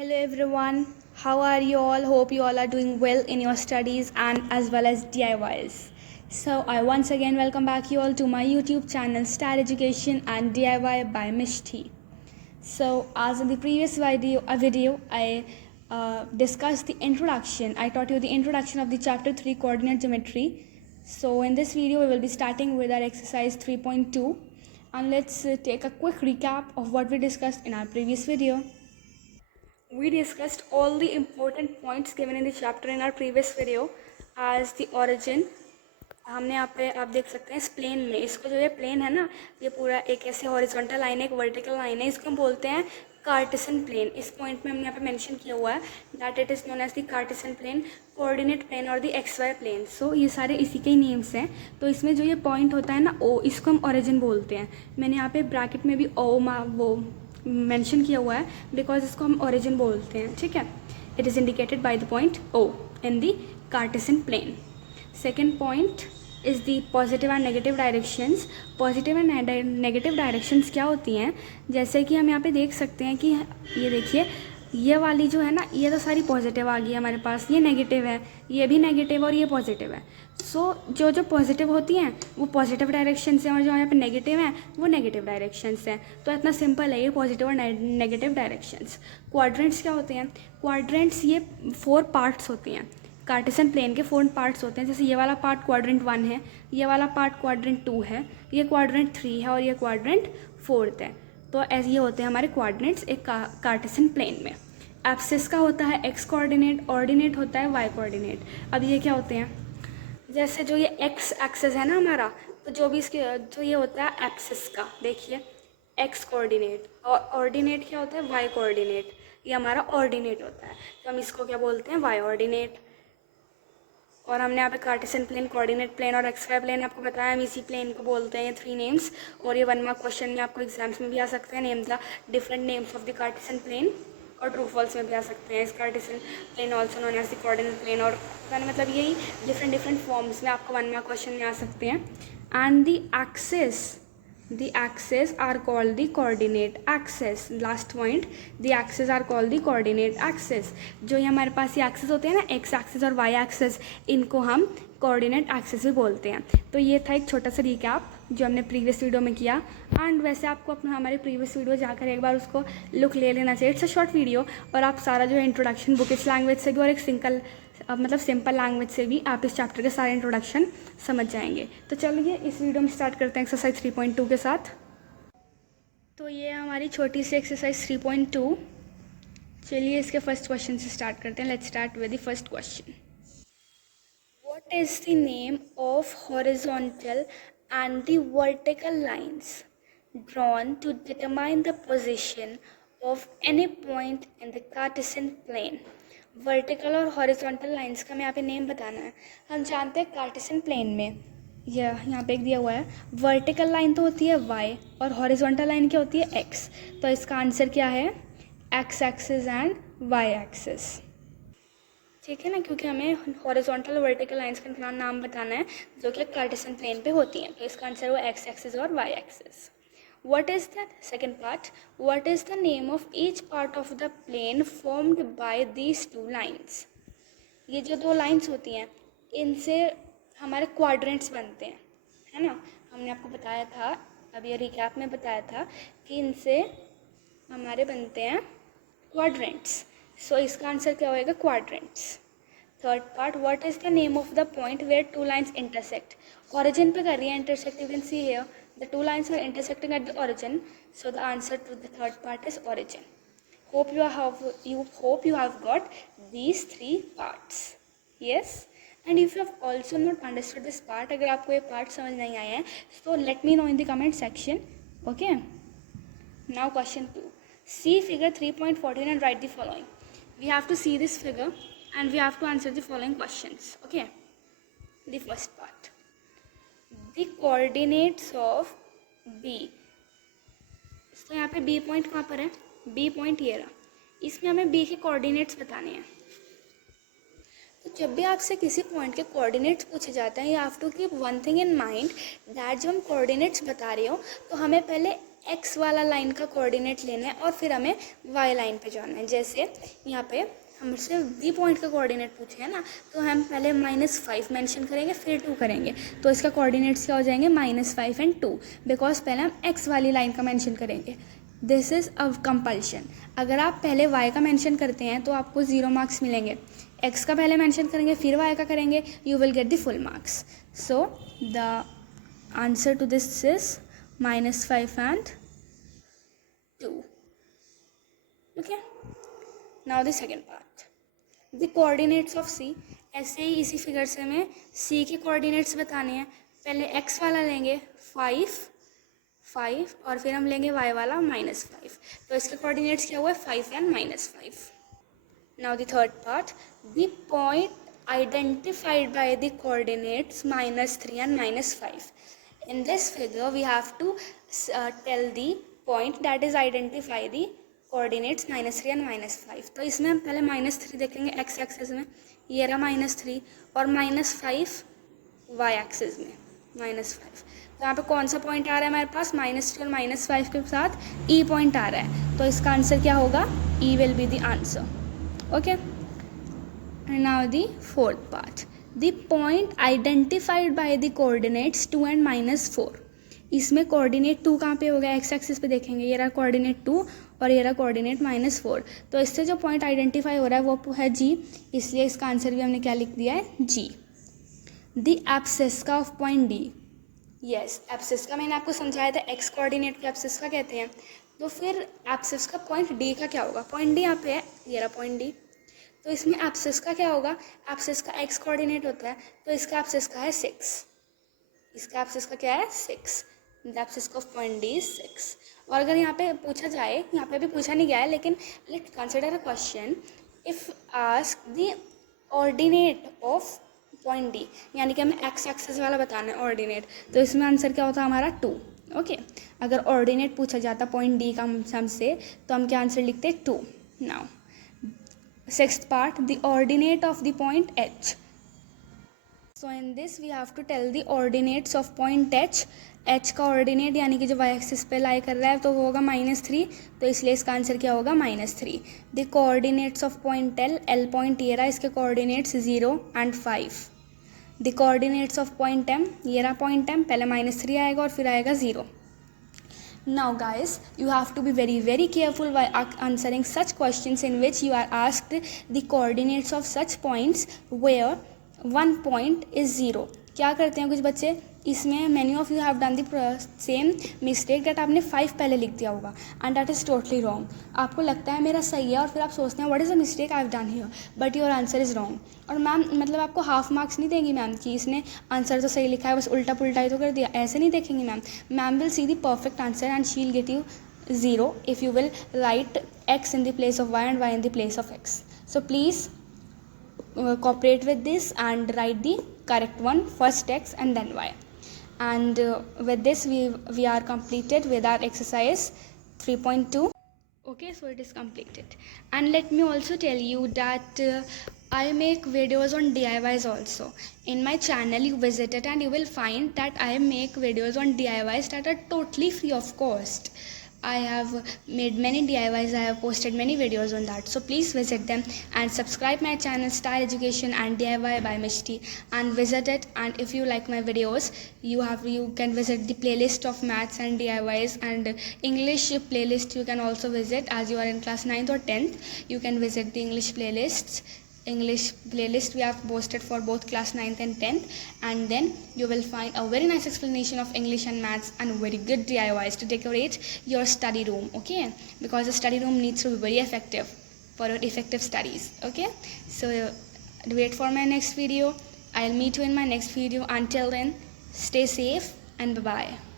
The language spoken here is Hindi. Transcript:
Hello everyone, how are you all? Hope you all are doing well in your studies and as well as DIYs. So I once again welcome back you all to my YouTube channel Star Education and DIY by Mishti. So as in the previous video I discussed the introduction. I taught you the introduction of the chapter 3 coordinate geometry. So in this video we will be starting with our exercise 3.2 and let's take a quick recap of what we discussed in our previous video. We discussed all the important points given in the chapter in our previous video as the origin. हमने यहाँ पे आप देख सकते हैं इस प्लेन में, इसको जो ये प्लेन है ना, ये पूरा एक ऐसे हॉरिजॉन्टल लाइन है, एक वर्टिकल लाइन है, इसको हम बोलते हैं कार्टेशियन प्लेन. इस पॉइंट में हमने यहाँ पे मेंशन किया हुआ है that it is known as the cartesian plane, coordinate plane और the X Y plane. So ये सारे इसी के ही नेम्स हैं. तो इसमें जो ये पॉइंट होता है ना ओ, इसको हम ओरिजिन बोलते हैं. मैंने यहाँ पे ब्रैकेट में भी ओ वो मेंशन किया हुआ है बिकॉज इसको हम ओरिजिन बोलते हैं. ठीक है, it is indicated by the point O in the cartesian plane. Second point is the positive and negative directions. Positive and negative directions क्या होती हैं, जैसे कि हम यहाँ पे देख सकते हैं कि ये देखिए, ये वाली जो है ना, ये तो सारी पॉजिटिव आ गई हमारे पास, ये नेगेटिव है, ये भी नेगेटिव और ये पॉजिटिव है. सो जो पॉजिटिव होती हैं वो पॉजिटिव डायरेक्शन से और जो यहाँ पे नेगेटिव हैं वो नेगेटिव डायरेक्शन से. तो इतना सिंपल है ये पॉजिटिव और नेगेटिव डायरेक्शंस. क्वाड्रेंट्स क्या होते हैं? क्वाड्रेंट्स ये 4 पार्ट्स होती हैं. कार्टेशियन प्लेन के 4 पार्ट्स होते हैं. जैसे ये वाला पार्ट क्वाड्रेंट 1 है, ये वाला पार्ट क्वाड्रेंट 2 है, ये क्वाड्रेंट 3 है और ये क्वाड्रेंट 4 है. तो ऐसे ये होते हैं हमारे क्वाड्रेंट्स एक कार्टेशियन प्लेन में. एब्सिस का होता है एक्स कोऑर्डिनेट, ऑर्डिनेट होता है वाई कोऑर्डिनेट. अब ये क्या होते हैं, जैसे जो ये एक्स एक्सिस है ना हमारा, तो जो भी इसके जो ये होता है एब्सिस का, देखिए एक्स कोऑर्डिनेट, और ऑर्डिनेट क्या होता है वाई कोऑर्डिनेट, ये हमारा ऑर्डिनेट होता है. तो हम इसको क्या बोलते हैं वाई ऑर्डिनेट. और हमने यहाँ पे कार्टेशियन प्लेन, कोऑर्डिनेट प्लेन और एक्स वाई प्लेन आपको बताया, हम इसी प्लेन को बोलते हैं 3 नेम्स. और ये 1 मार्क क्वेश्चन में आपको एग्जाम्स में भी आ सकते हैं. Name the different names of the cartesian plane, और ट्रू फॉल्स में भी आ सकते हैं. इस cartesian plane also known as the coordinate plane, और मतलब यही डिफरेंट फॉर्म्स में आपको 1 मार्क क्वेश्चन में आ सकते हैं. And the axes are called the coordinate axis. last point, the axes are called the coordinate axis. जो ये हमारे पास ये एक्सेस होते हैं ना, एक्स एक्सिस और वाई एक्सिस, इनको हम कोऑर्डिनेट एक्सिस भी बोलते हैं. तो ये था एक छोटा सा रिकैप जो हमने प्रीवियस वीडियो में किया. एंड वैसे आपको अपना हमारे प्रीवियस वीडियो जाकर एक बार उसको लुक ले लेना चाहिए. इट्स अ शॉर्ट वीडियो और आप सारा जो है इंट्रोडक्शन बुकिश लैंग्वेज से भी और एक सिंपल लैंग्वेज से भी आप इस चैप्टर के सारे इंट्रोडक्शन समझ जाएंगे. तो चलिए इस वीडियो में स्टार्ट करते हैं एक्सरसाइज 3.2 के साथ. तो ये हमारी छोटी सी एक्सरसाइज 3.2. चलिए इसके फर्स्ट क्वेश्चन से स्टार्ट करते हैं. Let's start with the first question. What is the name of horizontal and the vertical lines drawn to determine the position of any point in the Cartesian plane. Vertical और हॉरिजॉन्टल लाइंस का हमें यहाँ पे नेम बताना है. हम जानते हैं कार्टेशियन प्लेन में यहाँ पे एक दिया हुआ है, वर्टिकल लाइन तो होती है y और हॉरिजॉन्टल लाइन क्या होती है x. तो इसका आंसर क्या है, x axis and y axis. ठीक है ना, क्योंकि हमें हॉरिजॉन्टल और वर्टिकल लाइंस का नाम बताना है जो कि कार्टेशियन प्लेन पे होती हैं. तो इसका आंसर हुआ x एक्सिस और y axis. What is the second part? What is the name of each part of the plane formed by these two lines? ये जो 2 लाइंस होती हैं इनसे हमारे क्वाड्रेंट्स बनते हैं, है ना. हमने आपको बताया था, अभी रिकैप में बताया था कि इनसे हमारे बनते हैं क्वाड्रेंट्स. सो इसका आंसर क्या होएगा, quadrants. Third part, what is the name of the point where 2 lines intersect. Origin पे कर रही है intersect. You can see here the 2 lines are intersecting at the origin, so the answer to the third part is origin. Hope you have got these 3 parts. Yes, and if you have also not understood this part, अगर आपको ये part समझ नहीं आया है, so let me know in the comment section. Okay, now question 2. See figure 3.14 and write the following. We have to see this figure and we have to answer the following questions. Okay, the first part, the coordinates of B. तो यहाँ पे B पॉइंट कहाँ पर है, B पॉइंट ये रहा. इसमें हमें B के कोऑर्डिनेट्स बताने हैं. तो जब भी आपसे किसी पॉइंट के कोऑर्डिनेट्स पूछे जाते हैं, you have to keep one thing in mind that जब हम कोऑर्डिनेट्स बता रहे हो तो हमें पहले x वाला लाइन का कोऑर्डिनेट लेना है और फिर हमें y लाइन पे जाना है। जैसे यहाँ पे हमसे v पॉइंट का कोऑर्डिनेट पूछे है ना, तो हम पहले -5 मेंशन करेंगे फिर 2 करेंगे, तो इसका कोऑर्डिनेट्स क्या हो जाएंगे -5 एंड 2, बिकॉज पहले हम x वाली लाइन का मेंशन करेंगे। This is a compulsion. अगर आप पहले y का मेंशन करते हैं तो आपको 0 मार्क्स मिलेंगे, x का पहले मेंशन करेंगे फिर y का करेंगे, you will get the full marks. So the answer to this is -5 and 2. Okay, now the second part, the coordinates of C। ऐसे ही इसी फिगर से हमें C के कोऑर्डिनेट्स बताने हैं। पहले x वाला लेंगे 5 और फिर हम लेंगे y वाला -5, तो इसके कोऑर्डिनेट्स क्या हुआ है 5 and -5। Now the third part, the point identified by the coordinates -3 and -5। In this figure we have to tell the point that is identify the coordinates -3 and -5। तो इसमें हम पहले -3 देखेंगे x एक्सिस में, ये रहा -3, और -5 y एक्सिस में -5। तो यहाँ पे कौन सा पॉइंट आ रहा है हमारे पास, -3 और -5 के साथ E पॉइंट आ रहा है, तो इसका आंसर क्या होगा, E will be the answer. Okay, now the fourth part, the point identified by the coordinates 2 and -4। इसमें कोऑर्डिनेट 2 कहाँ पे होगा, x एक्सिस पे देखेंगे, ये रहा कोऑर्डिनेट 2 और ये रहा कोऑर्डिनेट -4, तो इससे जो पॉइंट आइडेंटिफाई हो रहा है वो है G, इसलिए इसका आंसर भी हमने क्या लिख दिया है, G। The abscissa of point D। Yes, abscissa मैंने आपको समझाया था, x कोऑर्डिनेट को एब्सिस्का कहते हैं, तो फिर एब्सिस्का पॉइंट D का क्या होगा, पॉइंट D यहाँ पे है, ये रहा पॉइंट D, तो इसमें एब्सिस का क्या होगा, एब्सिस का x कोऑर्डिनेट होता है, तो इसका एब्सिस का है 6, इसका एब्सिस का क्या है 6, the abscess of point D is 6। और अगर यहाँ पे पूछा जाए, यहाँ पे भी पूछा नहीं गया है, लेकिन let's consider a question, if ask the ordinate of point D, यानी कि हमें x एक्सिस वाला बताना है ऑर्डिनेट, तो इसमें आंसर क्या होता है हमारा 2। ओके, अगर ऑर्डिनेट पूछा जाता पॉइंट D का हमसे, तो हम क्या आंसर लिखते 2। Now sixth part, the ordinate of the point H। So in this we have to tell the ordinates of point H। H का ऑर्डिनेट यानी कि जो y एक्सिस पे लाई कर रहा है तो वो होगा -3, तो इसलिए इसका आंसर क्या होगा -3। The coordinates of point L, L point ये रहा, इसके coordinates 0 and 5। The coordinates of point M, ये रहा पॉइंट M, पहले -3 आएगा और फिर आएगा 0। Now guys, you have to be very careful while answering such questions in which you are asked the coordinates of such points where one point is 0। क्या करते हैं कुछ बच्चे, इसमें many of you have done the same mistake that आपने 5 पहले लिख दिया होगा, and that is totally wrong। आपको लगता है मेरा सही है और फिर आप सोचते हैं what is the mistake I have done here, but your answer is wrong। और मैम मतलब आपको हाफ मार्क्स नहीं देंगी मैम कि इसने आंसर तो सही लिखा है बस उल्टा पुल्टा ही तो कर दिया, ऐसे नहीं देखेंगी ma'am. Ma'am will see the perfect answer and she will get you 0 if you will write x in the place of y and y in the place of x। So please cooperate with this and write the correct one, first x and then y। And with this we are completed with our exercise 3.2। Okay, so it is completed, and let me also tell you that I make videos on DIYs also in my channel। You visit it and you will find that I make videos on DIYs that are totally free of cost। I have made many DIYs, I have posted many videos on that, so please visit them and subscribe my channel Star Education and DIY by Mishti and visit it। And if you like my videos, you can visit the playlist of maths and DIYs and English playlist you can also visit, as you are in class 9th or 10th, you can visit the English playlist we have posted for both class 9th and 10th, and then you will find a very nice explanation of English and maths and very good DIYs to decorate your study room। Okay, because the study room needs to be very effective for your effective studies। Okay, so wait for my next video, I'll meet you in my next video, until then stay safe and bye bye।